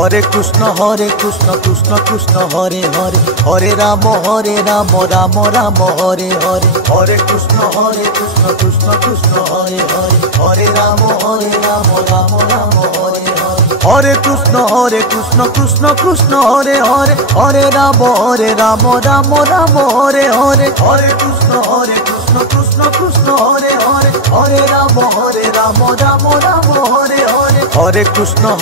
Hare Krishna Krishna Krishna Hare Hare Hare Rama Rama Rama Hare Hare Hare Krishna Krishna Krishna Hare Hare Hare Rama Rama Rama Hare Hare Hare Krishna Krishna Krishna Hare Hare Hare Rama Rama Rama Hare Hare Hare Krishna Krishna Krishna Hare Hare Hare Rama Rama Rama Hare Hare Hare Krishna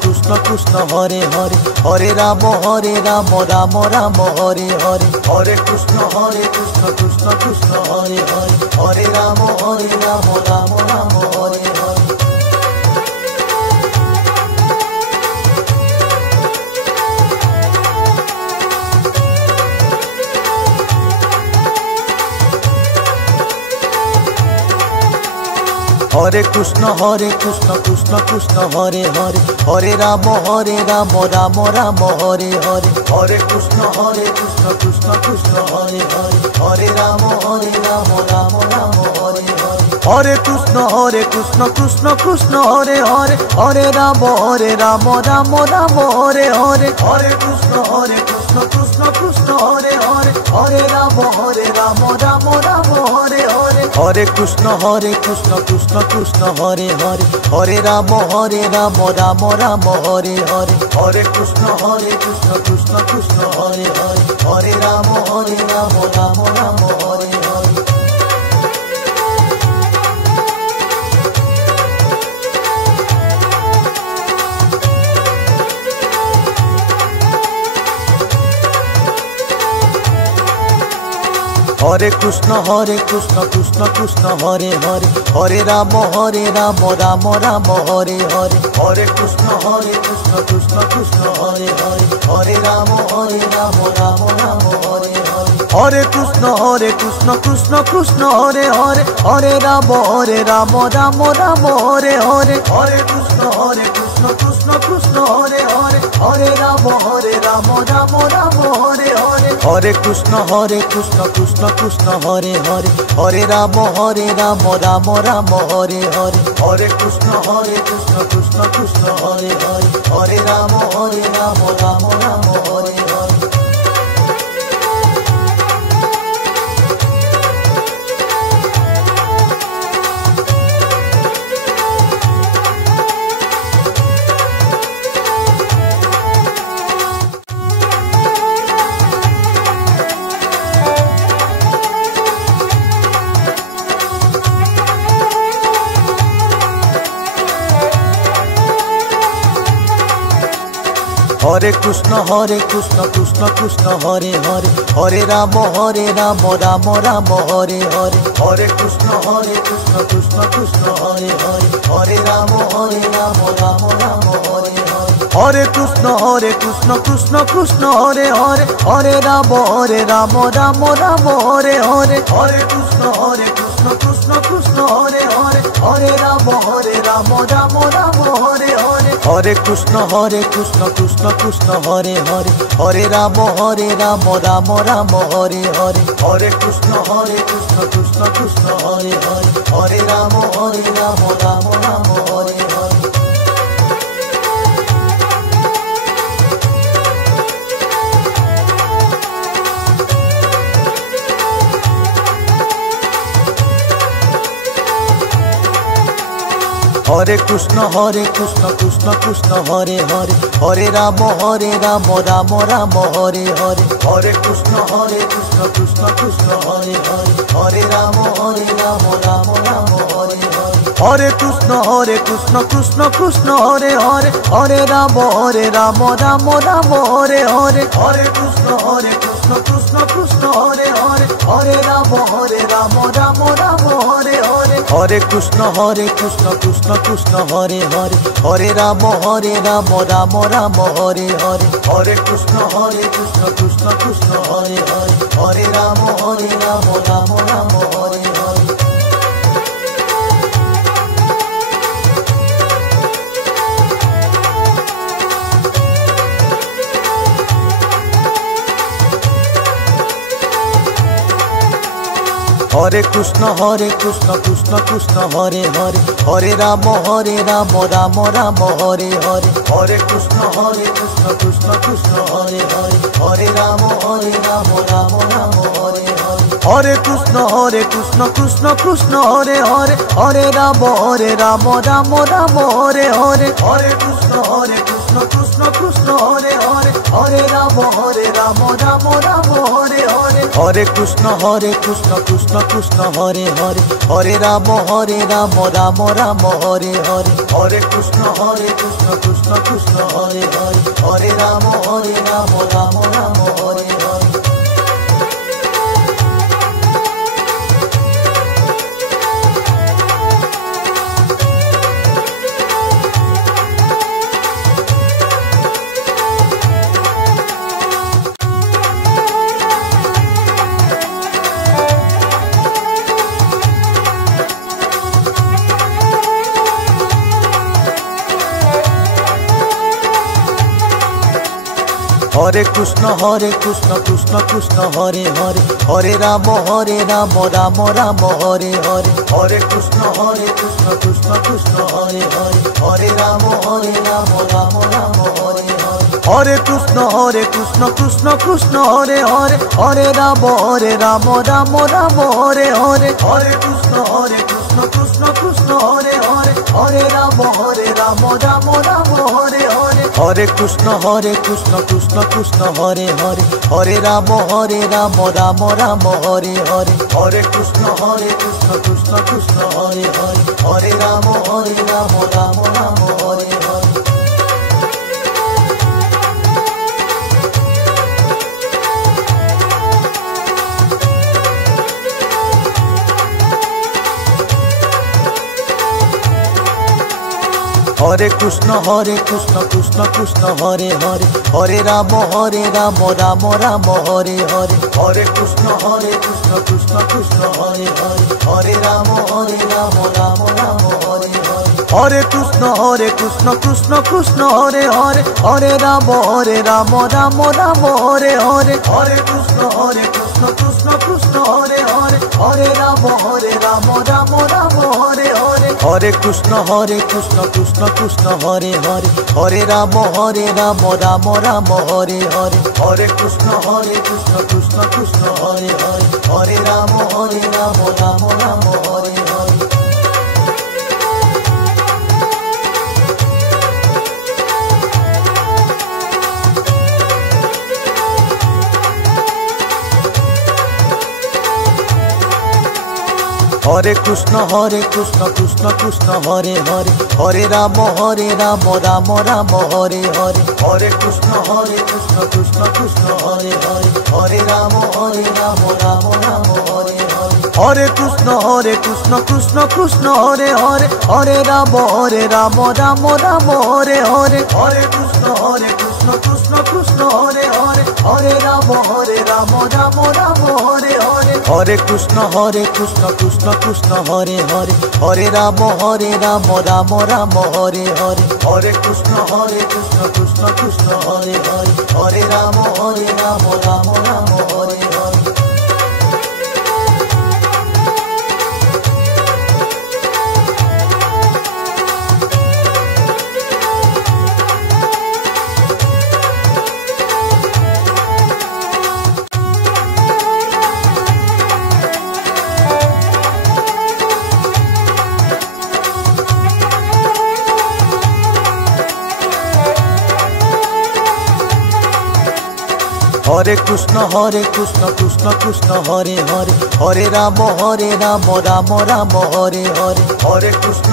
Krishna Krishna Hare Hare Hare Rama Rama Rama Hare Hare Hare Krishna Krishna Krishna Hare Hare Hare Rama Rama Rama Hare Hare Hare Krishna Krishna Krishna Hare Hare Hare Rama Rama Rama Hare Hare Hare Krishna Krishna Krishna Hare Hare Hare Rama Rama Rama Hare Hare Hare Krishna Krishna Krishna Hare Hare Hare Rama Rama Rama Hare Hare Hare Krishna Krishna Krishna Hare Hare Hare Rama Rama Rama Hare Hare Hare Krishna Krishna Krishna Hare Hare Hare Rama Rama Rama Hare Hare Hare Krishna Krishna Krishna Hare Hare Hare Rama Rama Rama Hare Hare Hare Krishna Krishna Krishna Hare Hare Hare Rama Rama Rama Hare Hare Hare Krishna Krishna Krishna Hare Hare Hare Rama Rama Rama Hare Hare Hare Krishna Krishna Krishna Hare Hare Hare Rama Rama Rama Hare Hare Hare Krishna Krishna Krishna Hare Hare Hare Rama Rama Rama Hare Hare Hare Krishna Krishna Krishna Hare Hare Hare Rama Rama Rama Hare Hare Hare Krishna Krishna Krishna Hare Hare Hare Rama Rama Rama Hare Hare Hare Krishna Krishna Krishna Hare Hare Hare Rama Rama Rama Hare Hare Hare Krishna Krishna Krishna Hare Hare Hare Rama Rama Rama Hare Hare Hare Krishna Krishna Krishna Hare Hare Hare Rama Rama Rama Hare Hare Hare Krishna Krishna Krishna Hare Hare Hare Rama Rama Rama Hare Hare Hare Krishna Krishna Krishna Hare Hare Hare Rama Rama Rama Hare Hare Hare Krishna Krishna Krishna Hare Hare Hare Rama Rama Rama Hare Hare Hare Krishna Krishna Krishna Hare Hare Hare Rama Rama Rama Hare Hare Hare Krishna Krishna Krishna Hare Hare Hare Rama Rama Rama Hare Hare Hare Krishna Krishna Krishna Hare Hare Hare Rama Rama Rama Hare Hare Hare Krishna Krishna Krishna Hare Hare Hare Rama Rama Rama Hare Hare Hare Krishna Krishna Krishna Hare Hare Hare Rama Rama Rama Hare Hare Hare Krishna Krishna Krishna Hare Hare Hare Rama Rama Rama Hare Hare Hare Krishna Krishna Krishna Hare Hare, Hare Ram Ram Ram Hare Hare, Hare Krishna Krishna Krishna Hare Hare, Hare Ram Ram Ram Hare Hare, Hare Krishna Krishna Krishna Hare Hare, Hare Ram Ram Ram Hare Hare, Hare Krishna Krishna Krishna Hare Hare, Hare Ram Ram Ram Hare Hare, Hare Krishna Krishna Krishna Hare Hare, Hare Ram Ram Ram Hare Hare, Hare Krishna Krishna Krishna Hare Hare, Hare Ram Ram Ram Hare Hare. Hare Krishna Krishna Krishna Hare Hare, Hare Ram Ram Ram Hare Hare, Hare Krishna Krishna Krishna Hare Hare, Hare Ram Ram Ram Hare Hare, Hare Krishna Krishna Krishna Hare Hare, Hare Ram Ram Ram Hare Hare, Hare Krishna Krishna Krishna Hare Hare, Hare Ram Ram Ram Hare Hare, Hare Krishna Krishna Krishna Hare Hare, Hare Ram Ram Ram Hare Hare, Hare Krishna Krishna Krishna Hare Hare, Hare Ram Ram Ram Hare Hare. Hare Krishna Krishna Krishna Hare Hare, Hare Ram Ram Ram Hare Hare, Hare Krishna Krishna Krishna Hare Hare, Hare Ram Ram Ram Hare Hare, Hare Krishna Krishna Krishna Hare Hare, Hare Ram Ram Ram Hare Hare, Hare Krishna Krishna Krishna Hare Hare, Hare Ram Ram Ram Hare Hare, Hare Krishna Krishna Krishna Hare Hare, Hare Ram Ram Ram Hare Hare, Hare Krishna Krishna Krishna Hare Hare, Hare Ram Ram Ram Hare Hare. Hare Krishna Krishna Krishna Hare Hare, Hare Ram Ram Ram Hare Hare, Hare Krishna Krishna Krishna Hare Hare, Hare Ram Ram Ram Hare Hare, Hare Krishna Krishna Krishna Hare Hare, Hare Ram Ram Ram Hare Hare, Hare Krishna Krishna Krishna Hare Hare, Hare Ram Ram Ram Hare Hare, Hare Krishna Krishna Krishna Hare Hare, Hare Ram Ram Ram Hare Hare, Hare Krishna Krishna Krishna Hare Hare, Hare Ram Ram Ram Hare Hare. Hare Krishna Krishna Krishna Hare Hare, Hare Ram Ram Ram Hare Hare, Hare Krishna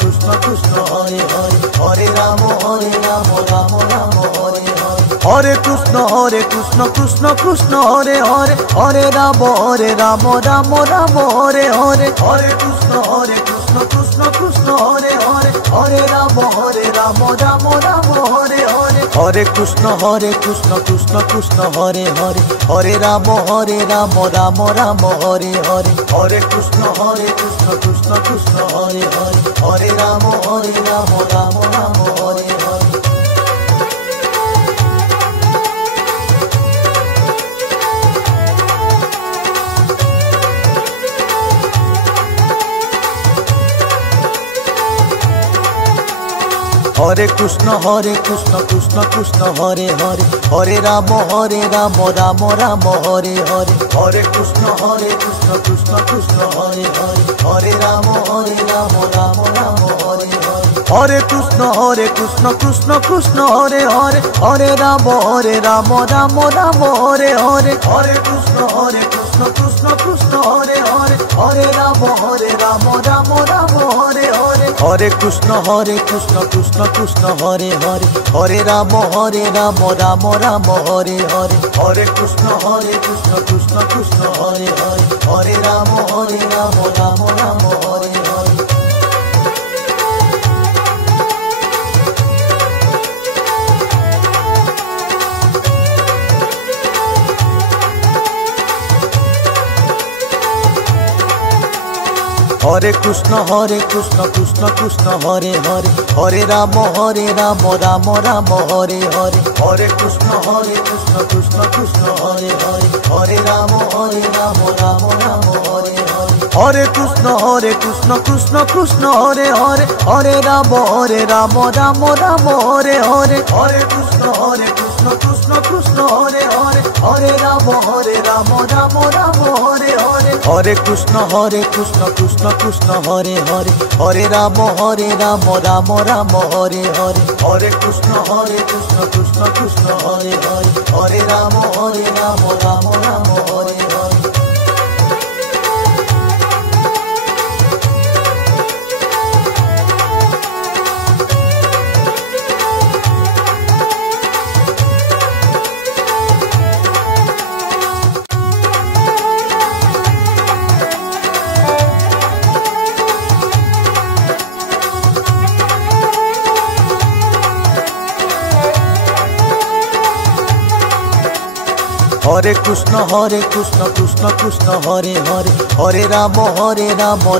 Krishna Krishna Hare Hare, Hare Ram Ram Ram Hare Hare, Hare Krishna Krishna Krishna Hare Hare, Hare Ram Ram Ram Hare Hare, Hare Krishna Krishna Krishna Hare Hare, Hare Ram Ram Ram Hare Hare, Hare Krishna Krishna Krishna Hare Hare, Hare Ram Ram Ram Hare Hare, Hare Krishna Krishna Krishna Hare Hare, Hare Ram Ram Ram Hare Hare. Krishna Krishna Krishna Hare Hare, Hare Ram Ram Ram Hare Hare. Hare Krishna Krishna Krishna Hare Hare, Hare Ram Ram Ram Hare Hare. Hare Krishna Krishna Krishna Hare Hare, Hare Ram Ram Ram Hare Hare. Hare Krishna Krishna Krishna Hare Hare, Hare Ram Ram Ram Hare Hare. Hare Krishna Krishna Krishna Hare Hare, Hare Ram Ram Ram Hare Hare. Hare Krishna Krishna Krishna Hare Hare, Hare Ram Ram Ram Hare Hare. Hare Krishna Krishna Krishna Hare Hare, Hare Ram Ram Ram Hare Hare. Hare Krishna Krishna Krishna Hare Hare, Hare Ram Ram Ram Hare Hare. Hare Krishna Krishna Krishna Hare Hare, Hare Ram Ram Ram Hare Hare. Hare Krishna Krishna Krishna Hare Hare, Hare Ram Ram Ram Hare Hare. Hare Krishna Krishna Krishna Hare Hare, Hare Ram Ram Ram Hare Hare. Hare Krishna Krishna Krishna Hare Hare, Hare Ram Ram Ram Hare Hare. Hare Krishna Krishna Krishna Hare Hare, Hare Ram Ram Ram Hare Hare. Hare Krishna Krishna Krishna Hare Hare, Hare Ram Ram Ram Hare Hare. Hare Krishna Krishna Krishna Hare Hare, Hare Ram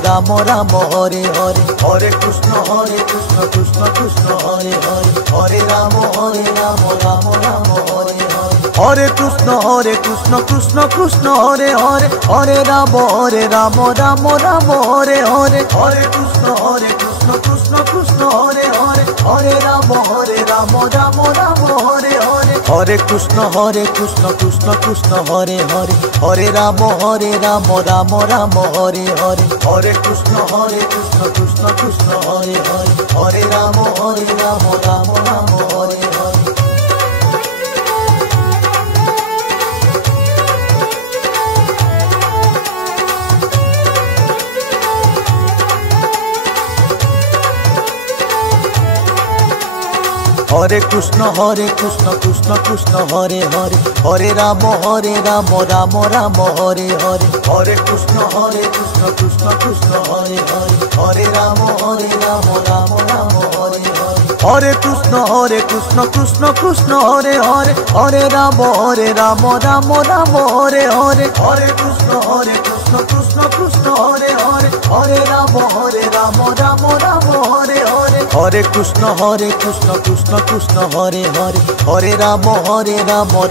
Ram Ram Hare Hare. Hare Krishna Krishna Krishna Hare Hare, Hare Ram Ram Ram Hare Hare. Hare Krishna Krishna Krishna Hare Hare, Hare Ram Ram Ram Hare Hare. Hare Krishna Krishna Krishna Hare Hare, Hare Ram Ram Ram Hare Hare. Hare Krishna Krishna Krishna Hare Hare, Hare Ram Ram Ram Hare Hare. Hare Krishna Krishna Krishna Hare Hare, Hare Ram Ram Ram Hare Hare. Hare Krishna Krishna Krishna Hare Hare, Hare Ram Ram Ram Hare Hare. Hare Krishna Krishna Krishna Hare Hare, Hare Ram Ram Ram Hare Hare. Hare Krishna Krishna Krishna Hare Hare, Hare Ram Ram Ram Hare Hare. Hare Krishna Krishna Krishna Hare Hare, Hare Ram Ram Ram Hare Hare. Hare Krishna Krishna Krishna Hare Hare, Hare Ram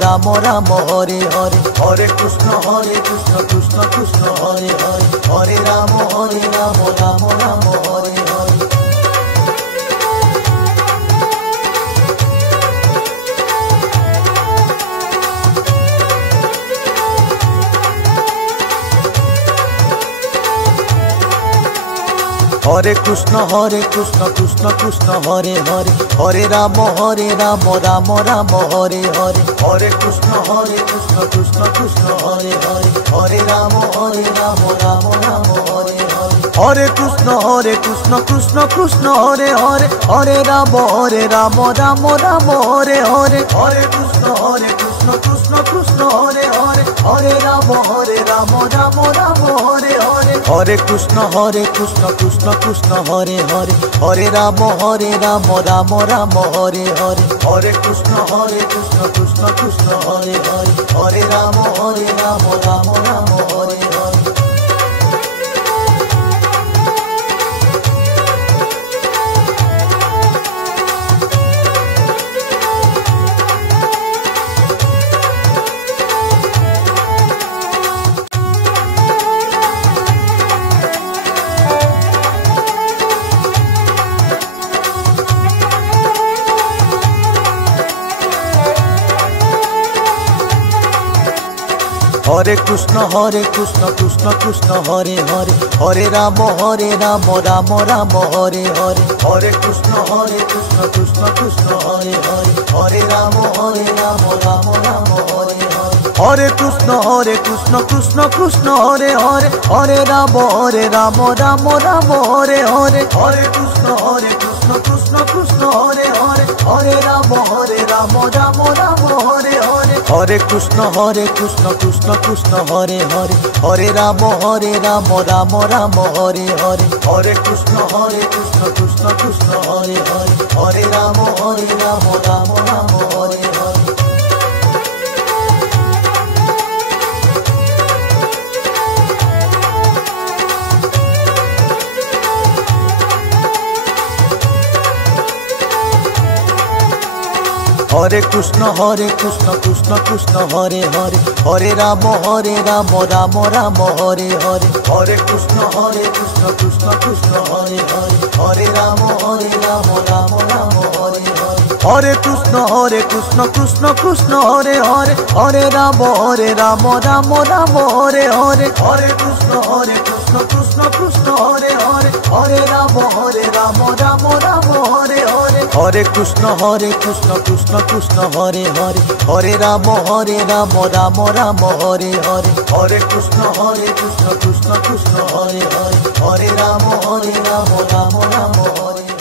Ram Ram Hare Hare. Hare Krishna Krishna Krishna Hare Hare, Hare Ram Ram Ram Hare Hare. Hare Krishna Krishna Krishna Hare Hare, Hare Ram Ram Ram Hare Hare. Hare Krishna Krishna Krishna Hare Hare, Hare Ram Ram Ram Hare Hare. Hare Krishna Krishna Krishna Hare Hare, Hare Ram Ram Ram Hare Hare. Hare Krishna Krishna Krishna Hare Hare, Hare Ram Ram Ram Hare Hare. Hare Krishna Krishna Krishna Hare Hare Hare Ram Ram Ram Hare Hare Hare Krishna Krishna Krishna Hare Hare Hare Ram Ram Ram Hare Hare Hare Krishna Krishna Krishna Hare Hare Hare Ram Ram Ram Hare Hare Hare Krishna Krishna Krishna Hare Hare Hare Ram Ram Ram Hare Hare Hare Krishna Krishna Krishna Hare Hare Hare Ram Ram Ram Hare Hare Hare Krishna Krishna Krishna Hare Hare Hare Ram Ram Ram Hare Hare Hare Krishna Krishna Krishna Hare Hare Hare Ram Ram Ram Hare Hare Hare Krishna Krishna Krishna Hare Hare Hare Ram Ram Ram Hare Hare Hare Krishna Krishna Krishna Hare Hare Hare Ram Ram Ram Hare Hare Hare Krishna Krishna Krishna Hare Hare Hare Ram Ram Ram Hare Hare Hare Krishna Krishna Krishna Hare Hare Hare Ram Ram Ram Hare Hare Hare Krishna Krishna Krishna Hare Hare Hare Ram Ram Ram Hare